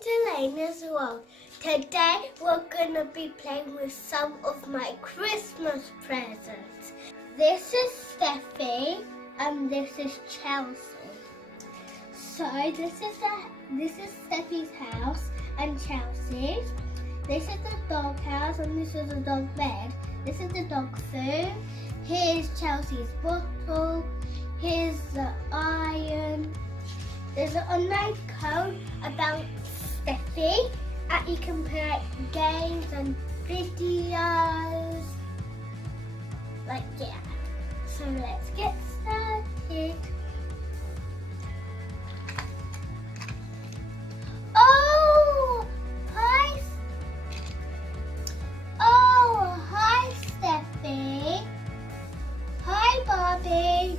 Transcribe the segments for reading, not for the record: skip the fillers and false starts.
to Lena's world. Today we're gonna be playing with some of my Christmas presents. This is Steffi and this is Chelsea. So this is Steffi's house and Chelsea's. This is the dog house and this is the dog bed. This is the dog food. Here's Chelsea's bottle. Here's the iron. There's an online code about Steffi and you can play games and videos. Like, yeah. So let's get started. Oh, hi. Oh, hi, Steffi. Hi, Barbie.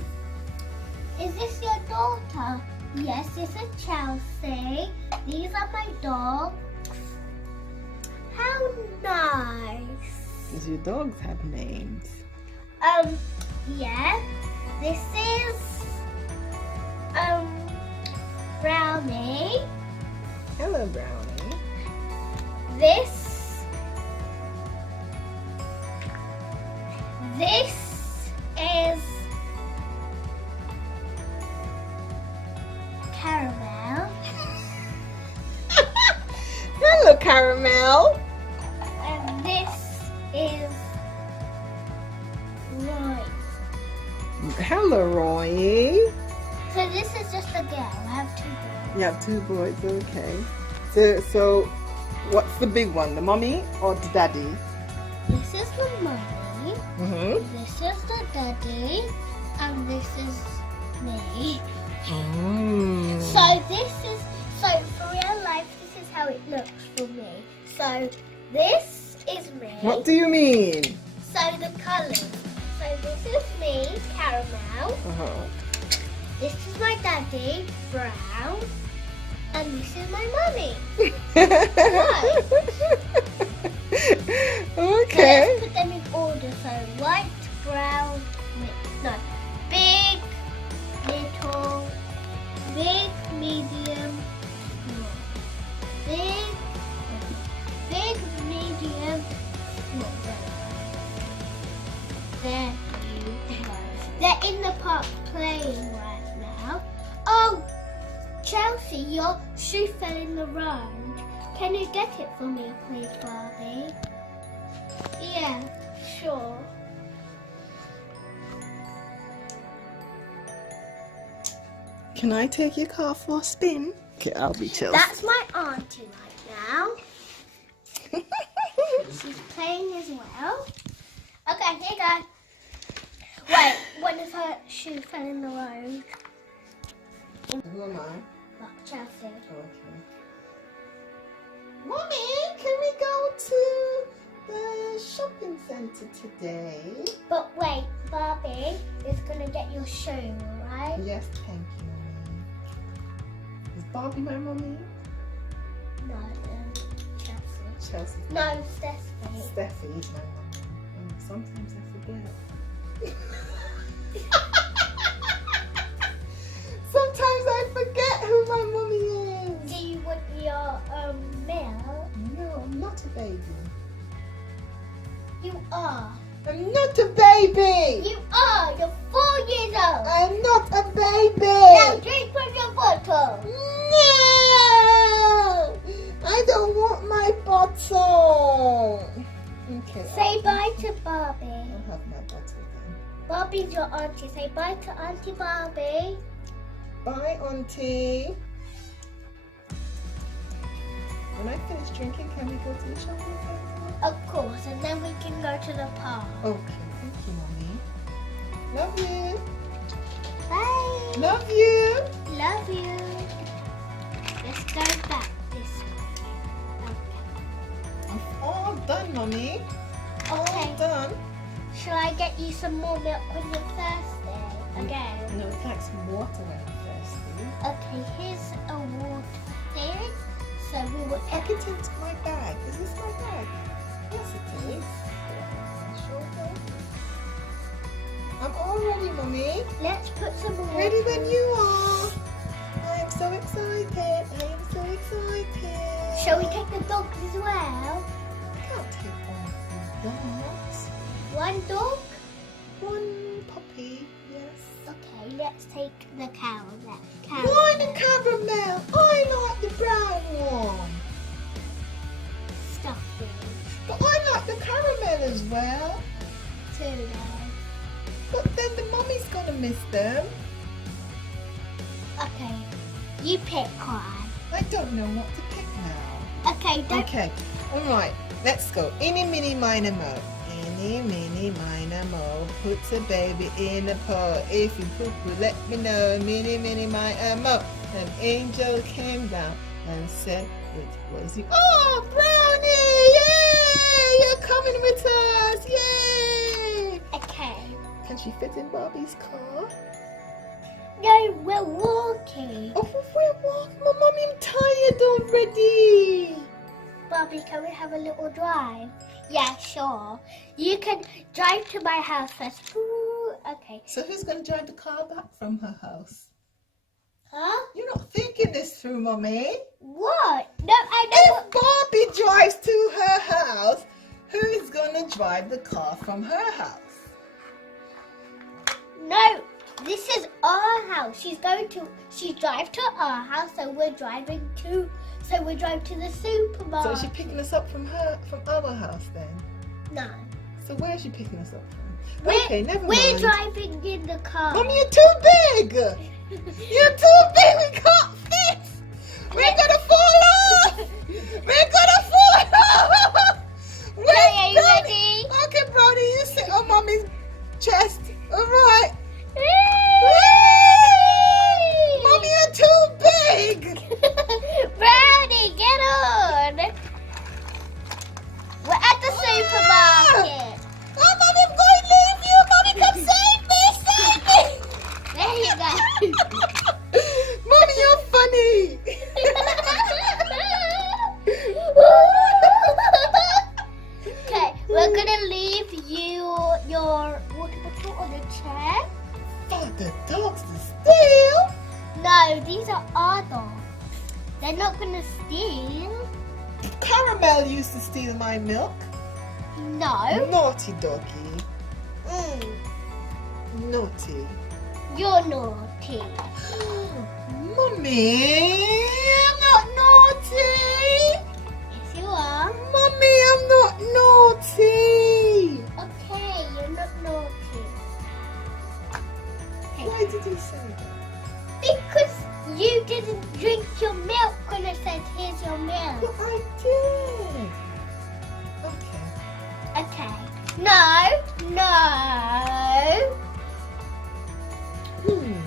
Is this your daughter? Yes, this is Chelsea. These are my dogs. How nice. Does your dogs have names? Yeah. This is Brownie. Hello, Brownie. This is Caramel. Hello, Caramel. And this is Roy. Hello, Roy. So this is just a girl. I have two boys. You have two boys, okay. So what's the big one, the mommy or the daddy? This is the mommy. Mm-hmm. This is the daddy. And this is me. Mm. So for real life, this is how it looks for me. So this is me. What do you mean? So the colours. So this is me, Caramel. Uh-huh. This is my daddy, Brown. And this is my mummy. Okay. So let's put them in order. So white, brown, big, little, big, medium, small. Big, medium, small. There you go. They're in the park playing right now. Oh, Chelsea, your shoe fell in the road. Can you get it for me, please, Barbie? Yeah, sure. Can I take your car for a spin? Okay, I'll be Chelsea. That's my auntie right now. She's playing as well. Okay, here you go. Wait, one of her shoes fell in the road. Who am I? Look, Chelsea. Okay. Mommy, can we go to the shopping centre today? But wait, Barbie is going to get your shoe, right? Yes, thank you, Mommy. Is Barbie my mommy? No, Chelsea. Chelsea. No, Steffi. Steffi is my mommy. Sometimes I forget. Sometimes I forget who my mommy is. Do you want your milk? No, I'm not a baby. You are. I'm not a baby. You are. You're 4 years old. I'm not a baby. Now drink from your bottle. No! I don't want my bottle. Okay. Say bye to Barbie. I'll have my bottle then. Barbie's your auntie. Say bye to Auntie Barbie. Bye, Auntie. When I finish drinking, can we go to the shopping centre? Of course, and then we can go to the park. Okay, thank you, Mommy. Love you. Bye. Love you. Love you. Let's go back this way. Okay. I'm all done, Mommy. All Okay. done. Shall I get you some more milk on your thirsty again? No, thanks. Water when I'm thirsty. Okay, here's a water thing. So we will Pack it into my bag. Is this my bag? Yes, it is. Sure thing. I'm all ready, Mummy. let's put some water. Ready when you are. I am so excited. I am so excited. Shall we take the dogs as well? Can't take all the dogs. One dog? One puppy, yes. Okay, let's take the cow then. Why the caramel? I like the brown one. Stuffing. But I like the caramel as well. Two then. But then the mummy's gonna miss them. Okay, you pick one. I don't know what to pick now. Okay, don't. Okay, alright, let's go. Eeny, meeny, miny, mo. Eeny, meeny, miny, mo. Puts a baby in a pot. If you poop, let me know. Meeny, meeny, miny, mo. An angel came down and said it was you. Oh, Brownie! Yay! You're coming with us! Yay! Okay. Can she fit in Barbie's car? No, we're walking. Oh, we're walking. My mommy, I'm tired already. Barbie, can we have a little drive? Yeah, sure. You can drive to my house first. Ooh, okay. So who's going to drive the car back from her house? Huh? You're not thinking this through, Mommy. What? No, I know. If Barbie drives to her house, who's going to drive the car from her house? No, this is our house. She's drive to our house, so we're driving to the supermarket. So is she picking us up from our house then? No. So where is she picking us up from? We're, Okay, never we're mind. driving in the car. Mommy, you're too big. You're too big. We can't fit. We're gonna fall off. We're gonna fall off. Okay, are you ready? Okay, Brody, you sit on Mommy's chest. All right. Mommy, you're too big. Brownie, get on. We're at the supermarket. Oh, Mommy, I'm going to leave you. Mommy, come save me. Save me. There you go. Mommy, you're funny. Okay, we're gonna leave your water bottle on the chair. For the dogs to steal. No, these are our dogs. They're not gonna steal. Caramel used to steal my milk. No. Naughty doggy. Naughty. You're naughty. Mommy, I'm not naughty. Yes, you are. Mommy, I'm not naughty. Okay, you're not naughty. Okay. Why did you say that? Because you didn't drink your milk when I said, here's your milk. But I did. Okay. Okay. No.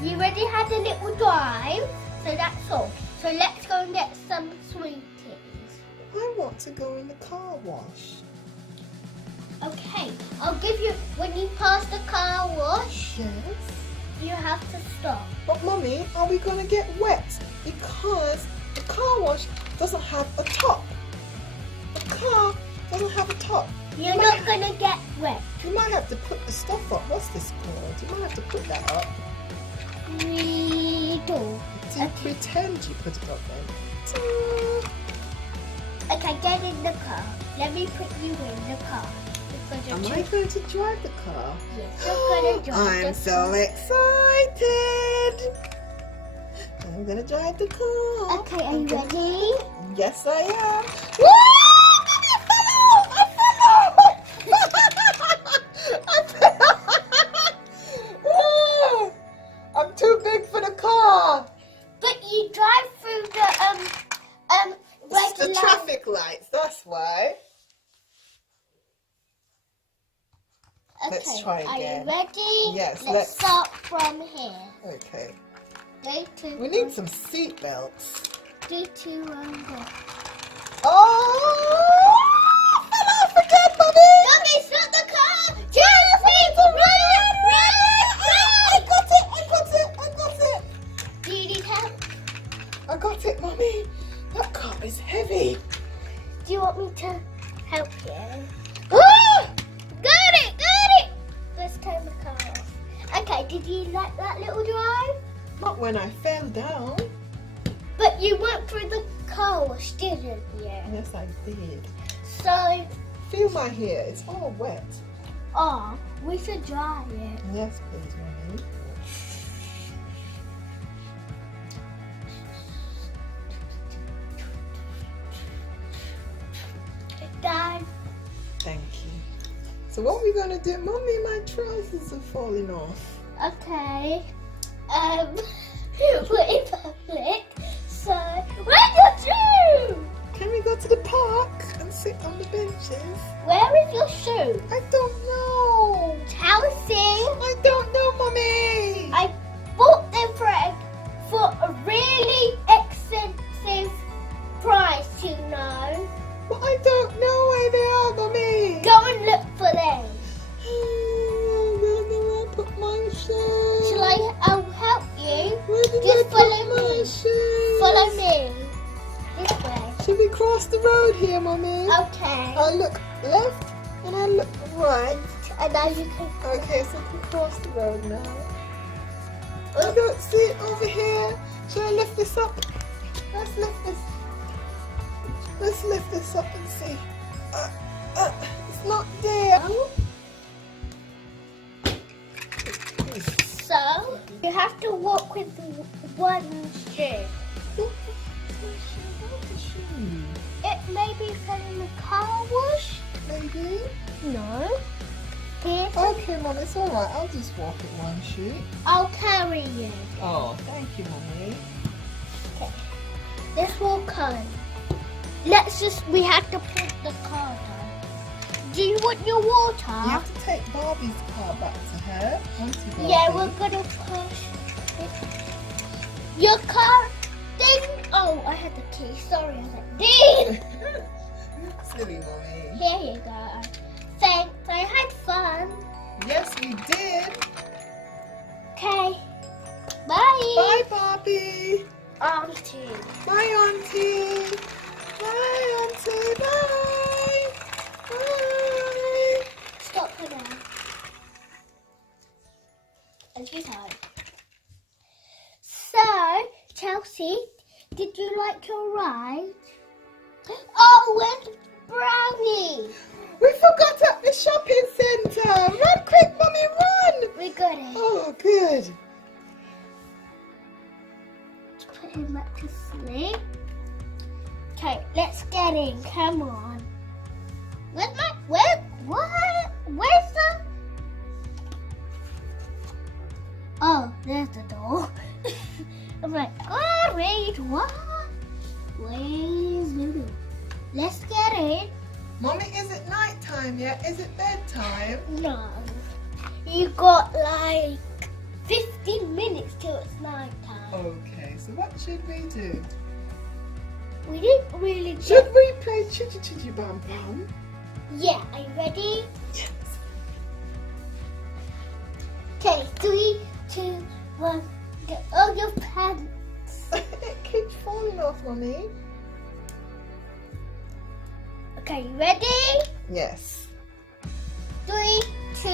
You already had a little drive, so that's all. So let's go and get some sweeties. I want to go in the car wash. Okay, I'll give you, when you pass the car wash, Yes. you have to stop. But Mummy, are we going to get wet? Because the car wash doesn't have a top. The car doesn't have a top. You're not going to get wet. You might have to put the stuff up. What's this called? You might have to put that up. We do. To pretend you put it up then. Okay, get in the car. Let me put you in the car. Because Am you're I going to drive the car? Yes, you're going to drive I'm the so car. excited. I'm going to drive the car. Okay, are you ready? Yes, I am. Woo! I fell off! I fell off! Woo! I'm too big for the car. But you drive through the red The light. traffic lights, that's why. Okay, Let's try are again. you ready? Yes, Let's let's- start from here. Okay. 3, 2, We need some seat belts. 3, 2, 1, go. Oh! Fell off again, Mommy! Mommy, stop the car! People, run! I got it! Do you need help? I got it, Mommy. That car is heavy. Do you want me to help you? Ah! Got it! Let's turn the car off. Okay, did you like that little drive? Not when I fell down. But you went through the car wash, didn't you? Yes, I did. So, Feel my hair. It's all wet. oh, we should dry it. Yes, please, Mommy. Dad. Thank you. So what are we going to do? Mommy, my trousers are falling off. Okay. We're in public. So, where's your shoe? Can we go to the park and sit on the benches? Where is your shoe? I don't know. Chelsea. I don't know, Mommy. I bought them for a really expensive price, you know. But I don't know where they are, Mommy. Go and look for them. Where did I put my shoes? Shall I'll help you. Where did Just I follow put my me. shoes? Follow me. This way. Should we cross the road here, Mommy? Okay. I look left and I look right. And now you can. Okay, so we can cross the road now. I don't see it over here. Shall I lift this up? Let's lift this. Let's lift this up and see. It's not there. So you have to walk with one shoe. It may be from the car wash. Maybe. No. Here's Okay, Mum, it's alright. I'll just walk in one shoe. I'll carry you. Oh, thank you, Mummy. This will come. We have to put the car down. Do you want your water? You have to take Barbie's car back to her. Won't you, Barbie? Yeah, we're gonna push it. Your car ding. Oh, I had the key. Sorry, I was like ding. Silly, Mummy. Here you go. Thanks. I had fun. Yes, we did. Okay. Bye. Bye, Barbie. Auntie. Bye, Auntie. Bye, Auntie. Bye. Bye. Stop for now. And she's home. So, Chelsea, did you like your ride? Oh, where's Brownie? We forgot at the shopping centre. Run quick, Mummy, run. We got it. Oh, good. Put him back to sleep. Okay, let's get in. Come on. Where's the? Oh, there's the door. I'm like, oh, wait, what? Where's the door? Let's get in. Mommy, is it night time yet? Is it bedtime? No. You got like 15 minutes till it's night time. Okay, so what should we do? We didn't really Should we play Chitty Chitty Bam Bam? Yeah, are you ready? Yes. Okay, 3, 2, 1, go. Oh, your pants. It keeps falling off, Mommy. Okay, you ready? Yes. 3, 2,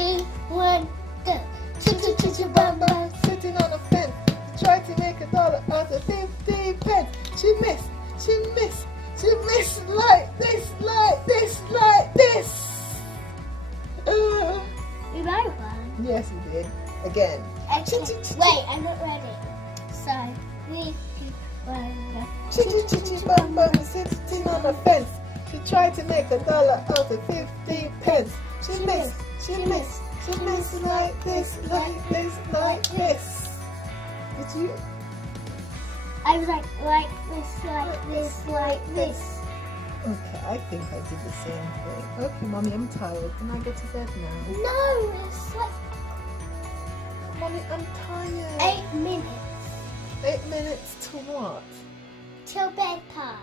1, go. Chitty chitty bam bam. Sitting on a fence, she tried to make $1 out of 50 pence. She missed, she missed, she missed like this, like this, like this. You know one. Yes, we did. Again. Okay. Wait, I'm not ready. So, 3, 2, 1, go. Chitty chitty bam bam, sitting on a fence. She tried to make $1 out of 50 pence. She missed, she missed, she missed like this, like this, like this. Did you? I was like this, like this, like this. Okay, I think I did the same thing. Okay, Mommy, I'm tired. Can I go to bed now? No, it's like Mommy, I'm tired. 8 minutes 8 minutes to what? till bedtime.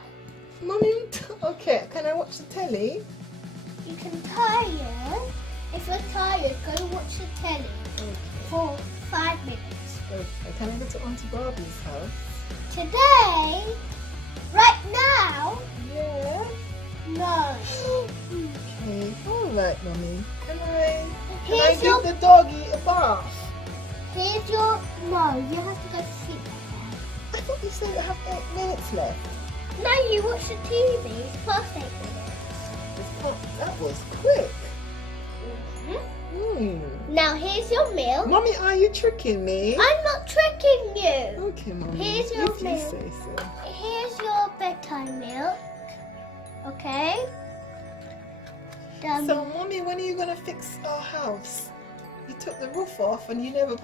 Mommy, okay, can I watch the telly? You can tire. If you're tired, go watch the telly Okay. for 5 minutes. Okay, can I go to Auntie Barbie's house? Today, right now, Yeah. no. Okay, alright, Mommy. Can I Here's give your, the doggy a bath? here's your, no, you have to go to sleep. I thought you said I have 8 minutes left. No, you watch the TV. It's past 8 minutes. That was quick. Now here's your meal. Mommy, are you tricking me? I'm not tricking you. Okay, Mommy. Here's your if you meal. say so. Here's your bedtime milk. Okay. So, Mommy, when are you gonna fix our house? You took the roof off and you never.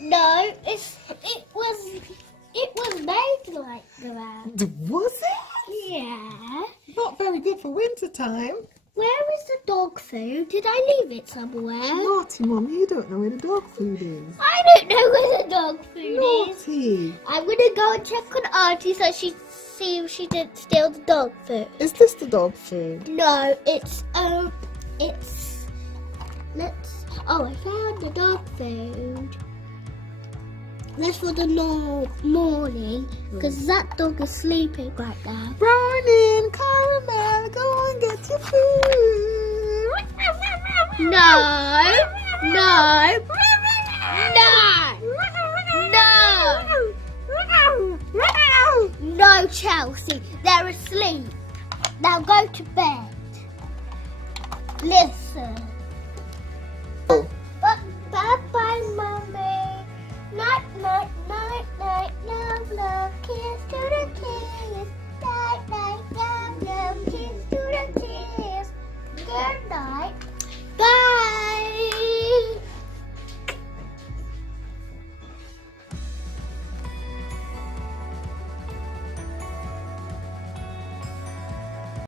No, it was made like that. Was it? Yeah. Not very good for winter time. Where is the dog food? Did I leave it somewhere? Naughty, Mommy, you don't know where the dog food is. I don't know where the dog food is. Naughty. I'm gonna go and check on Auntie so she see if she didn't steal the dog food. Is this the dog food? No, it's oh, I found the dog food. That's for the morning, because that dog is sleeping right now. Brownie, Caramel, go and get your food. No, no, no, no, Chelsea, they're asleep. Now go to bed. Listen.